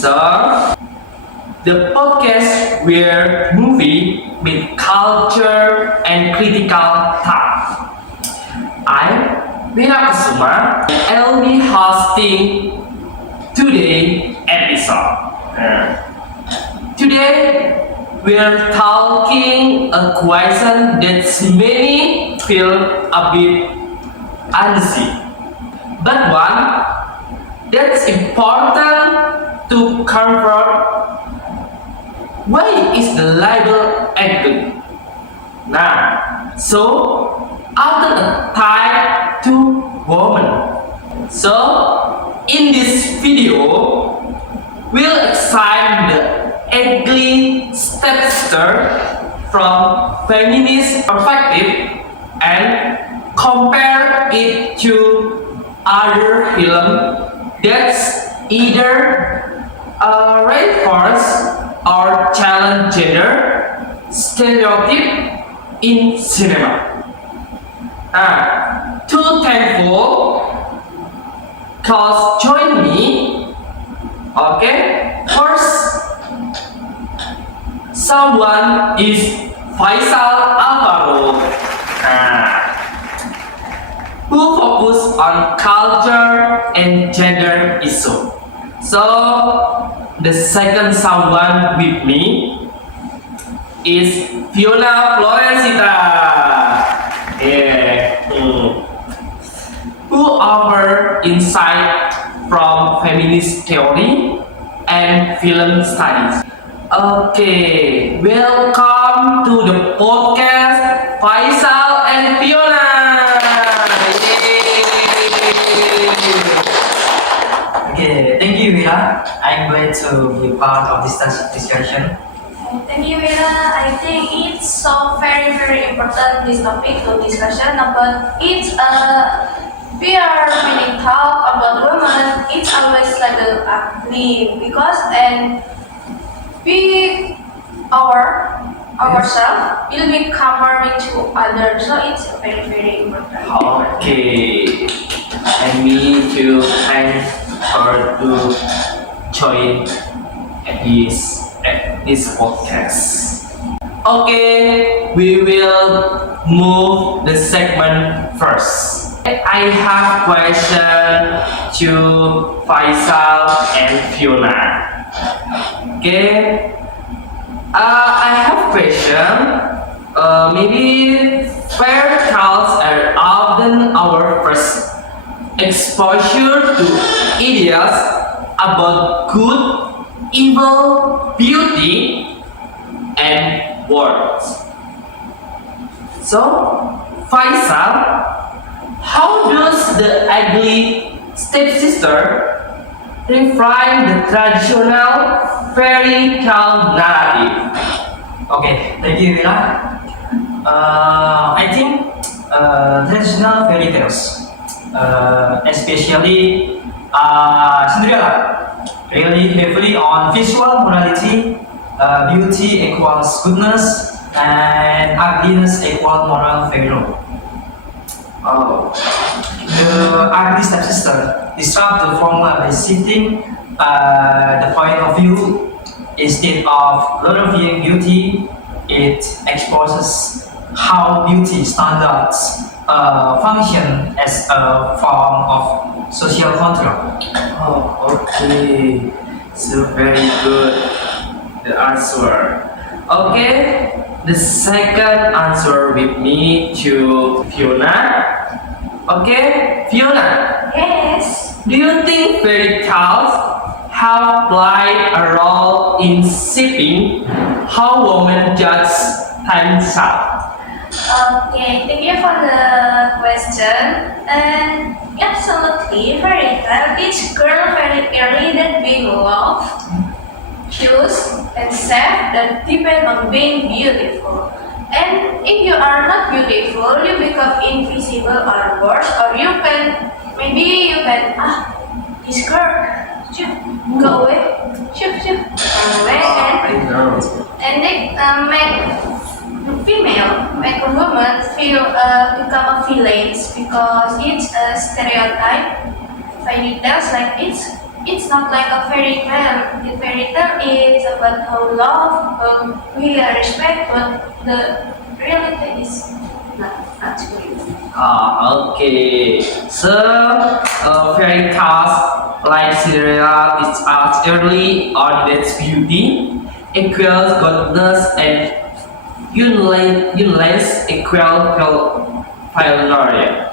So, the podcast where movie with culture and critical thought. I'm Vina Kusuma and I'll be hosting today's episode. Today, we're talking a question that many feel a bit uneasy, but one that's important to comfort. Why is the label ugly? Now, so often tied to women. So, in this video, we'll examine the ugly stepsister from feminist perspective and compare it to other film that's either reinforce or challenge gender stereotype in cinema. Too thankful cause join me. Okay, first someone is Faisal Alvaro, who focus on culture and gender issue. So the second someone with me is Fiona Florencita, who offer insight from feminist theory and film studies. Okay, welcome to the podcast, Faisal and Fiona. Okay, thank you, Vira. I'm glad to be part of this discussion. Thank you, Vera. I think it's so very important this topic to discussion about it. We are many talk about women. It's always like a ugly because and we ourselves will be comparing to others. So it's very important. Okay, I need to thank her to join this podcast. Okay, we will move the segment first. I have question to Faisal and Fiona. Okay, I have question. Maybe fairy tales are often our first exposure to ideas about good, evil, beauty, and words. So, Faisal, how does the ugly stepsister reframe the traditional fairy tale narrative? Okay, thank you, Vira. I think traditional fairy tales, especially Cinderella, really heavily on visual morality, beauty equals goodness, and ugliness equals moral failure. The ugly stepsister disrupt the formula by shifting the point of view. Instead of glorifying beauty, it exposes how beauty standards function as a form of social control. Okay. So very good. The answer. Okay. The second answer with me to Fiona. Okay, Fiona. Yes. Do you think fairy tales have played a role in shaping how women judge themselves? Okay, thank you for the question. And absolutely, fairy tale each girl very early that being loved, choose, and safe that depend on being beautiful. And if you are not beautiful, you become invisible or worse, or you can this girl, go away, go away, and they make a woman feel become a villain because it's a stereotype. Fairy tales like it's not like a fairy tale. The fairy tale is about how love, we respect, but the reality is not good. Okay, so fairy tales like Cinderella is as early on its beauty, equals goodness and unless equal failure.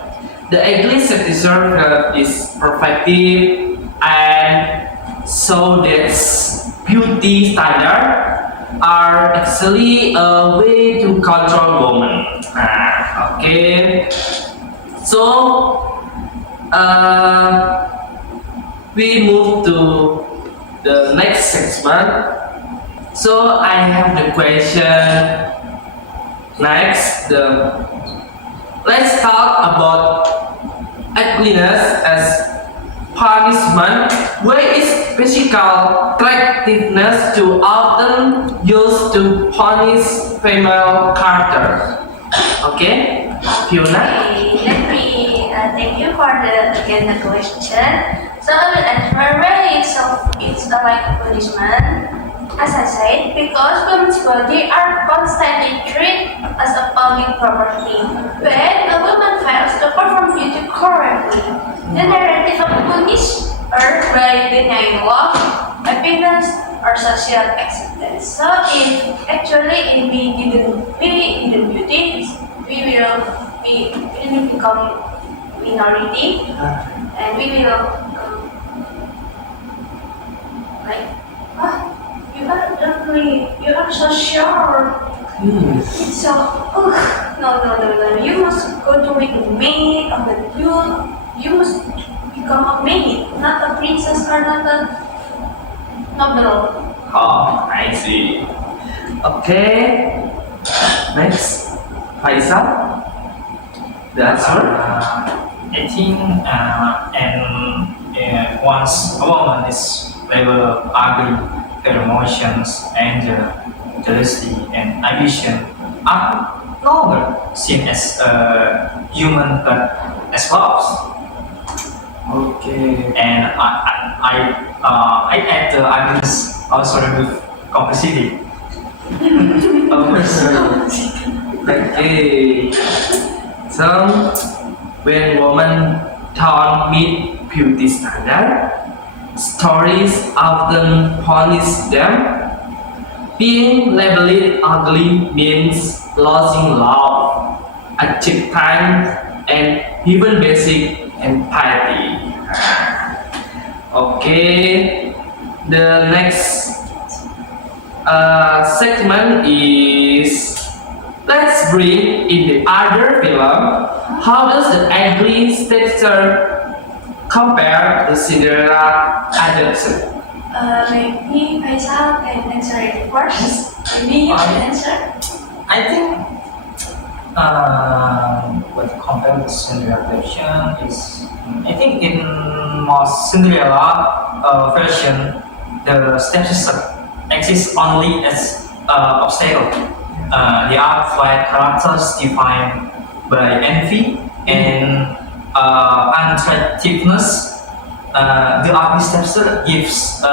The ugly satisfaction is perfective and so this beauty standard are actually a way to control women. Okay, so we move to the next segment. So I have the question next. Let's talk about ugliness as punishment. Why is physical attractiveness too often used to punish female characters? Okay, Fiona. Okay, let me thank you for the question. So the answer really it's like a punishment. As I said, because women's body are constantly treated as a public property. When a woman fails to perform duty correctly, the narrative of punish her by denying love, happiness, or social acceptance. So if we didn't do this, we will become minority, and we will like. You are ugly. You are so short. It's so. No. You must go to make a maid, or you must become a maid, not a princess or not a noble. Oh, I see. Okay, next, Faisal. The answer. I think once a woman is labeled ugly, her emotions, anger, jealousy, and ambition are no longer seen as human but as flaws. Okay. And I add the ugliness also remove complexity. Okay. So when women don't meet beauty standard, stories often punish them. Being labeled ugly means losing love, acceptance, and even basic empathy. Okay, the next segment is let's bring in the other film. How does the ugly stepsister compare the Cinderella adaptation? Maybe Faisal can answer it first. Maybe you can answer. I think what compare the Cinderella version is I think in most Cinderella version the stepsister exists only as obstacle. They are flat characters defined by envy and unattractiveness. The ugly stepsister gives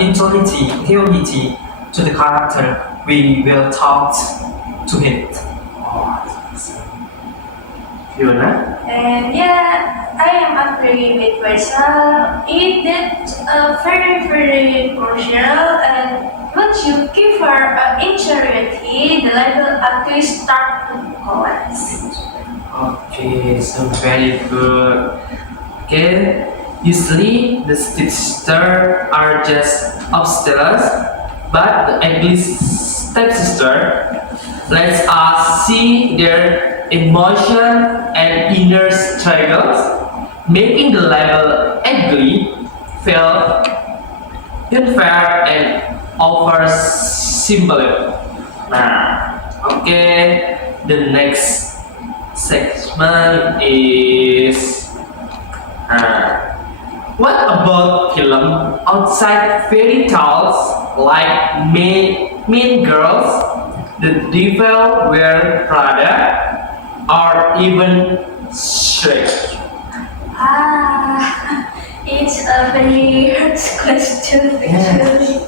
interiority to the character we will taught to hate. Fiona? And yeah, I am agree with Faisal. It is very crucial, and once you give her interiority, the level actually start to collapse. Okay, so very good. Okay, usually the stepsister are just obstacles, but the ugly stepsister lets us see their emotion and inner struggles, making the label ugly feel unfair and over symbolic. Okay, the next segment is what about film outside fairy tales like Mean Girls, The Devil Wears Prada, or even Shrek? It's a very hard question Yes. actually.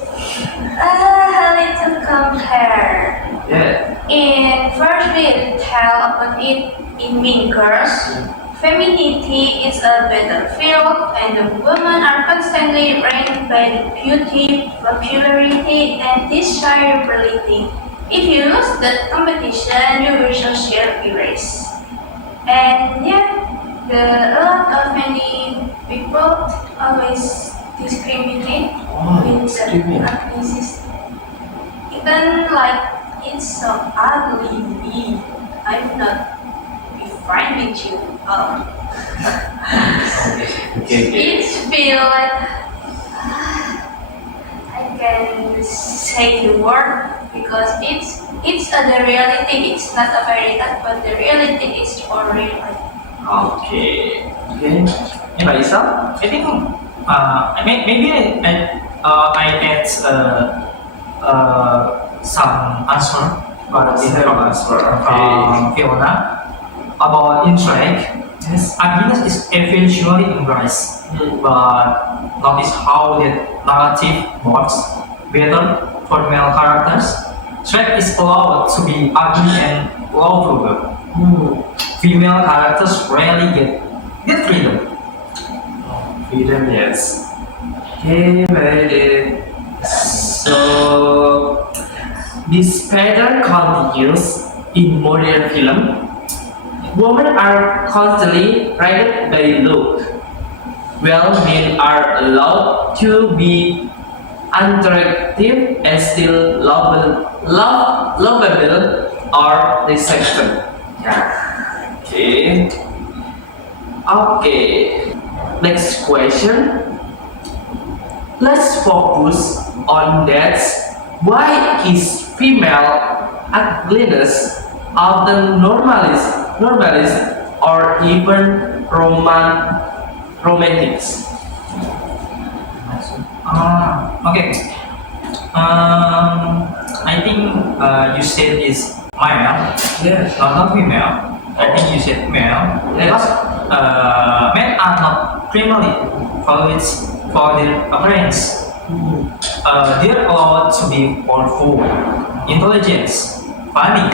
A little compare. Yeah. In first we tell about it in Mean Girls. Femininity is a battlefield, and the women are constantly ranked by beauty, popularity, and desirability. If you lose that competition, you will social erase. And yeah, a lot of many people always discriminate Oh, with the discriminate. ugly system. Even like it's so ugly, I'm not be fine with you. Okay. It feel like I can say the word because it's the reality. It's not a fairy tale, but the reality is for real. Okay. Okay. Faisal? I think maybe I add some answer from Fiona about intellect. Yes. Happiness is eventually embraced, but notice how the narrative works better for male characters. Shrek is allowed to be ugly and lovable. Female characters rarely get freedom. Freedom, yes. Okay, very good. So, this pattern continues in modern film. Women are constantly rated by look, while men are allowed to be unattractive and still lovable or respected. Yeah. Okay. Okay. Next question. Let's focus on that. Why is female ugliness often normalized or even romantic? Okay. I think you said is male, Yes. not female. I think you said male. Yes. Men are not primarily valued for their appearance. They're allowed to be powerful, intelligent, funny,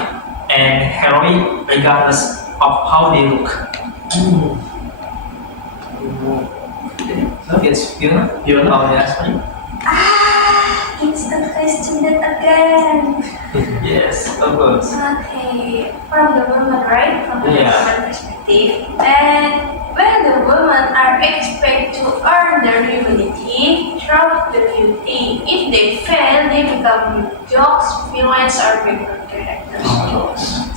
and heroic regardless of how they look. So yes, Fiona, how the answer? It's a question that again. Yes, of course. Okay, from the woman, right? From the Yeah. woman perspective. And when the women are expected to earn their dignity through the beauty, if they fail, they become jokes, villains, or background characters.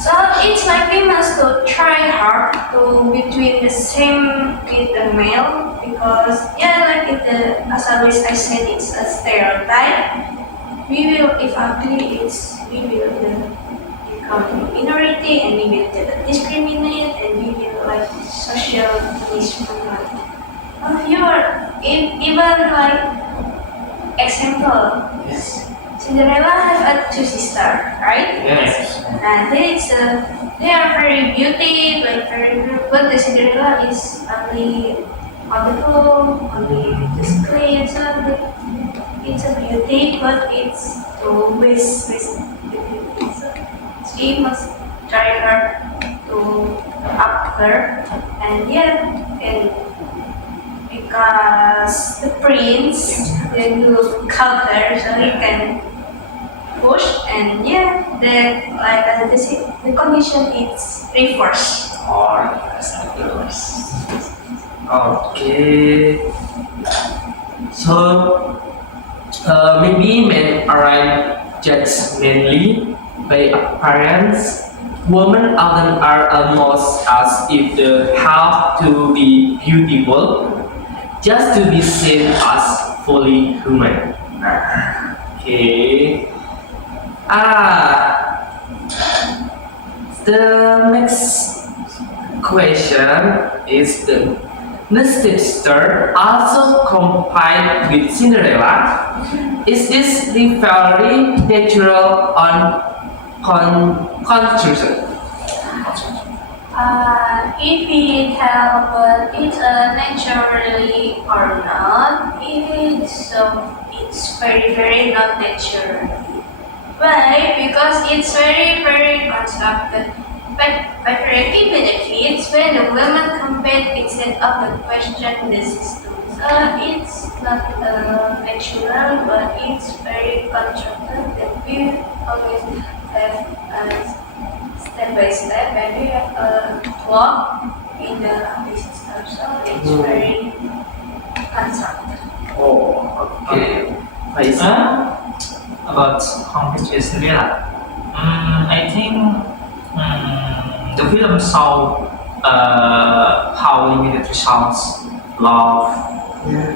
So it's like we must to try hard to between the same with the male because yeah, like as always I said, it's a stereotype. We will, if ugly, we will become minority and we will discriminate and we will like social punishment. You are even like example. Yes. Cinderella have two sisters, right? Yes. And they are very beauty, like very good. But the Cinderella is only on the home, only just clean. So it's a beauty, but it's to waste the beauty. So she must try hard to up her, and yeah, and because the prince then will counter, so he can push and yeah, the condition is reverse. Or yes. Okay. So maybe men aren't judged mainly by appearance. Women often are almost as if they have to be beautiful just to be seen as fully human. Okay. The next question is the stepsister also combined with Cinderella. Is this rivalry natural or construction? if we tell about it's naturally or not, it's very very not natural. Why? Because it's very very constructed. But really benefits when the women compete instead of the question the system. So it's not natural, but it's very constructed that we always have step by step and we have a clock in the system. So it's very constructed. Oh, okay. About conflict with Cinderella. I think the film show how limited results, love,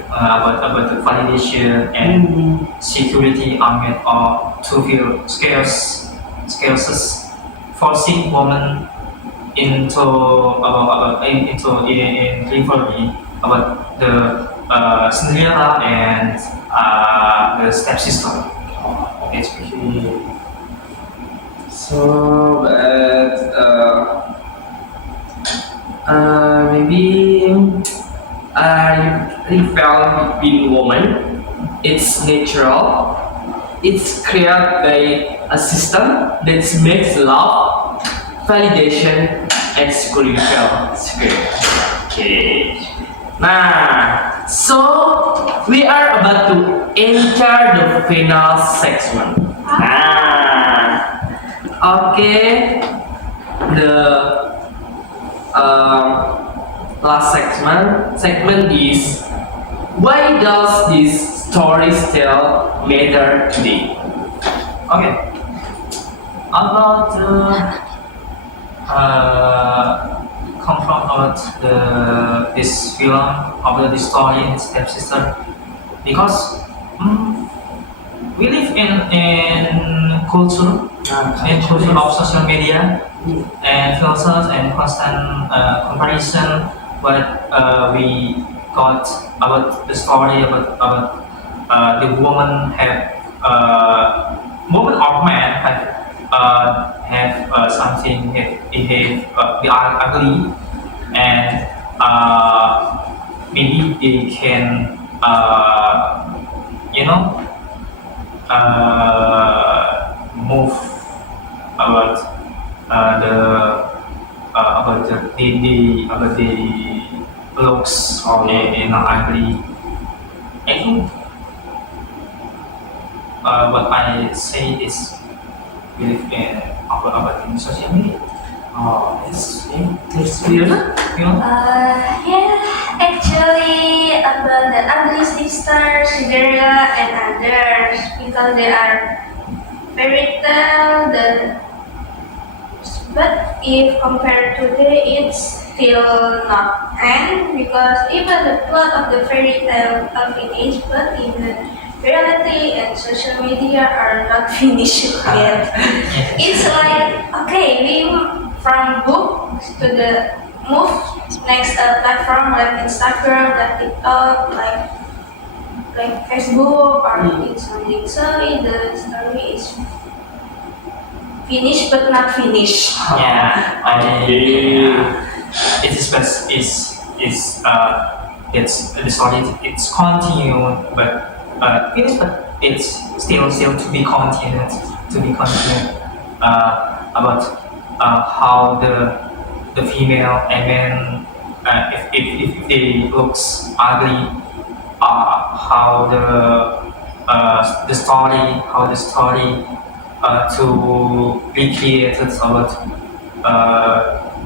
about the validation and security are made of to feel scarce, forcing women into in rivalry about the Cinderella and the stepsister. Especially. So, maybe rebel between women. It's natural. It's created by a system that makes love, validation, and security feel secure. Okay. Nah, so we are about to enter the final segment. Nah, okay. The last segment is why does this story still matter today? Okay. About come from about this film about the story in stepsister because we live in culture of social media and filters and constant comparison. But we got about the story about the woman woman or man have something behave they are ugly and maybe they can move about the looks or in ugly. I think what I say is believe in about in social media. Oh, it's weird. You know? Yeah, actually about the ugly sisters, Cinderella and others because they are fairy tale. But if compared to today, it's still not end because even the plot of the fairy tale are finished, but in the reality and social media are not finished yet. It's like okay, we from books to the move next platform like Instagram, like TikTok, like Facebook or something. So the story is finished but not finished. Yeah, it is best is it's the story it's continued but finished but it's still to be continued about how the female and men if they looks ugly how the story to recreate about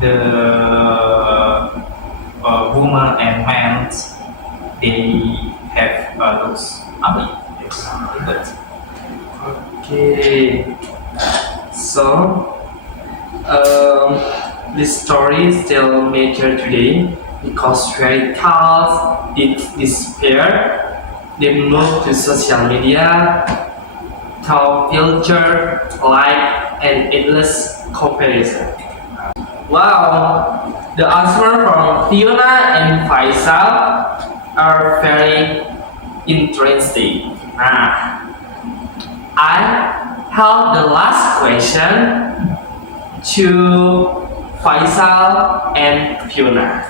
the woman and man they have looks ugly. It's good. Okay. So, this story still matter today because fairy tales did disappear. They moved to social media, through filter, like, and endless comparison. Wow, the answer from Fiona and Faisal are very interesting. I have the last question to Faisal and Fiona.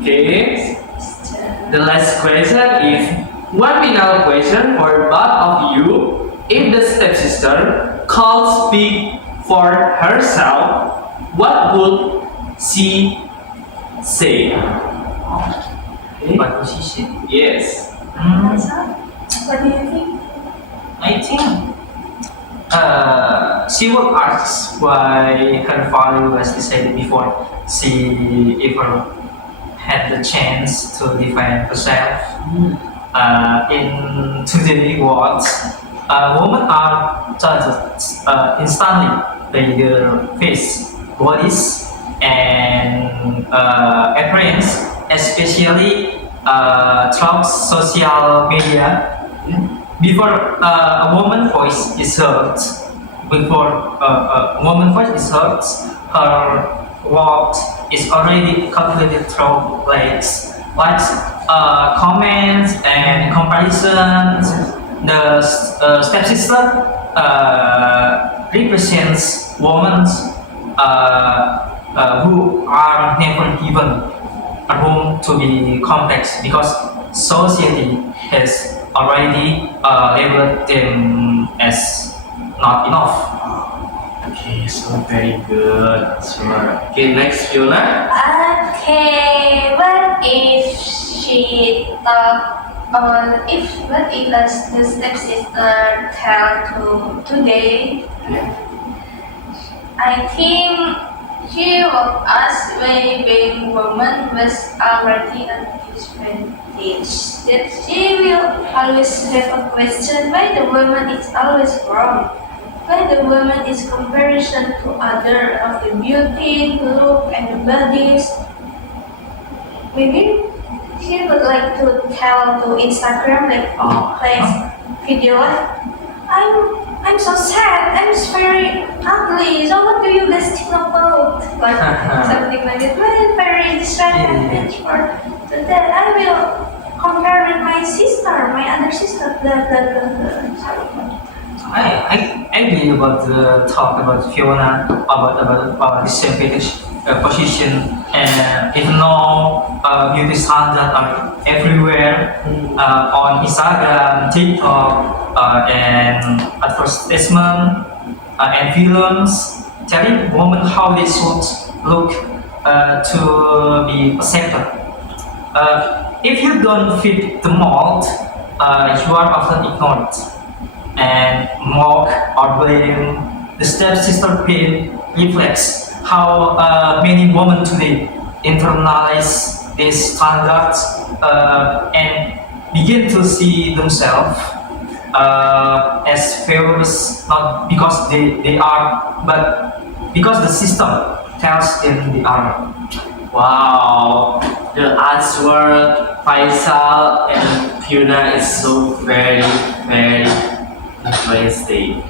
Okay. The last question is one final question for both of you. If the stepsister could speak for herself, what would she say? Okay. What was she say? Yes. What do you think? I think she will ask why her father, as decided before, she ever had the chance to define herself. In today's world, women are judged instantly by their face, bodies, and appearance, especially through social media. Before a woman's voice is heard, her worth is already calculated through likes, comments, and comparisons. The stepsister represents women who are never given a room to be complex because society has already labeled them as not enough. Okay, so very good. Sure. Okay, next Fiona. Okay, what if she what if the stepsister tell to today? I think she will ask why being woman was already a disadvantage. That she will always have a question why the woman is always wrong. Why the woman is comparison to other of the beauty, look, and the bodies. Maybe she would like to tell to Instagram place video like I'm so sad, I'm very ugly, so what do you guys think about? Like something like that. Well, very disadvantage for that I will compare with my sister, my other sister, the I agree about the talk about Fiona about disadvantage position, and even though beauty standards are everywhere on Instagram, TikTok, and advertisement and films telling women how they should look to be accepted. If you don't fit the mold, you are often ignored and mocked or blamed. The stepsister pain reflects how many women today internalize these standards and begin to see themselves as favorites, not because they are, but because the system tells them they are. Wow, the answer Faisal and Fiona is so very interesting.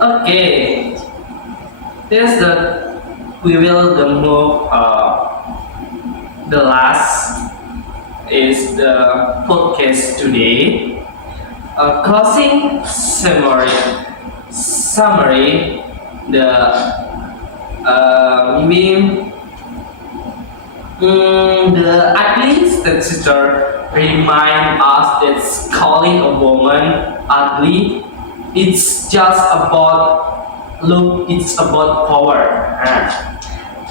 Okay, we will move. The last is the podcast today. Closing summary. The ugly stepsister remind us that calling a woman ugly, it's just about look, it's about power.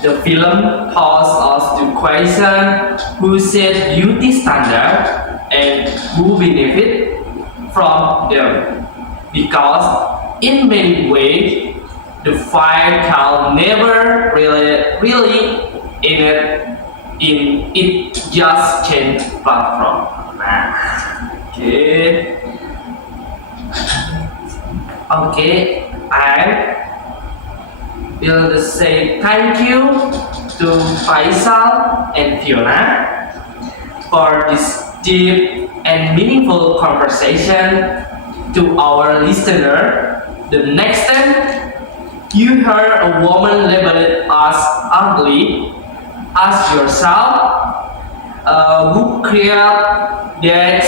The film calls us to question who set beauty standard and who benefit from them. Because in many ways, the fight can never really ended in it just change platform. Okay. I will say thank you to Faisal and Fiona for this deep and meaningful conversation. To our listener, the next time you hear a woman labeled as ugly, ask yourself who created that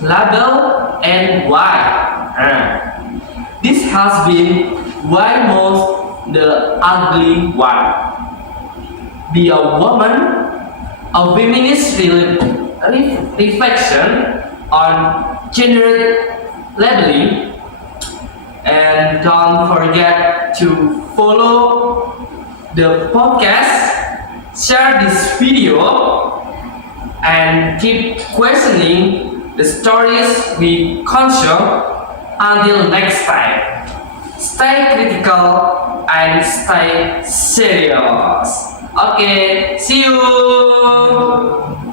label and why. This has been why most the ugly one. Be a woman, a feminist reflection on gender labeling, and don't forget to follow the podcast, share this video, and keep questioning the stories we consume. Until next time, stay critical and stay serious. Okay, see you.